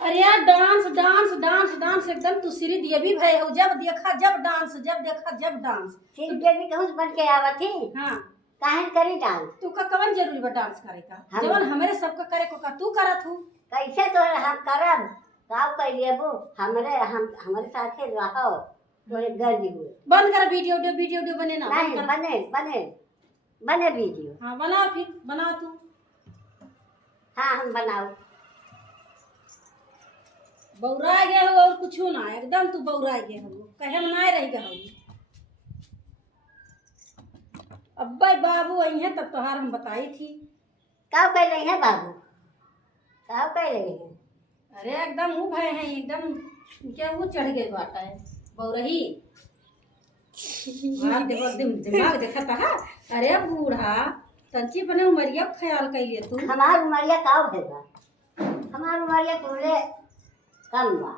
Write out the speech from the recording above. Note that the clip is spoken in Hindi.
अरे यार डांस डांस डांस डांस एकदम तू सिरी दिए भी भय हो जब देखा जब डांस जब देखा जब डांस सिर देवी कहूँ बन के आवा थी हाँ काहे करी डांस तू का कवन जरूरी बा डांस करे का हम- जवन हमरे सबका करे को का तू करत हूँ कैसे तो हम करब काव कर लेबो हमारे साथे रहो तोरे गर्ज हुए बंद कर वीडियो वीडियो बने ना नहीं बंद कर। बने बने बने वीडियो हाँ बना फिर बना तू हाँ हम बनाओ बौरा गया हो और कुछ ना एकदम तू बौरा गया हो कहे बनाए रह गया हो अब्बे बाबू आई है तब तोहार हम बताई थी काव कर रही है बाबू काव कर रही है अरे एकदम वो भय है एकदम क्या वो चढ़ गए बाटा है बौरही हाँ देखो दिमाग देखा था अरे बूढ़ा तंची बने उमरिया ख्याल कैलिए तू हमार उमरिया काव है बा हमार उमरिया तोरे कम बा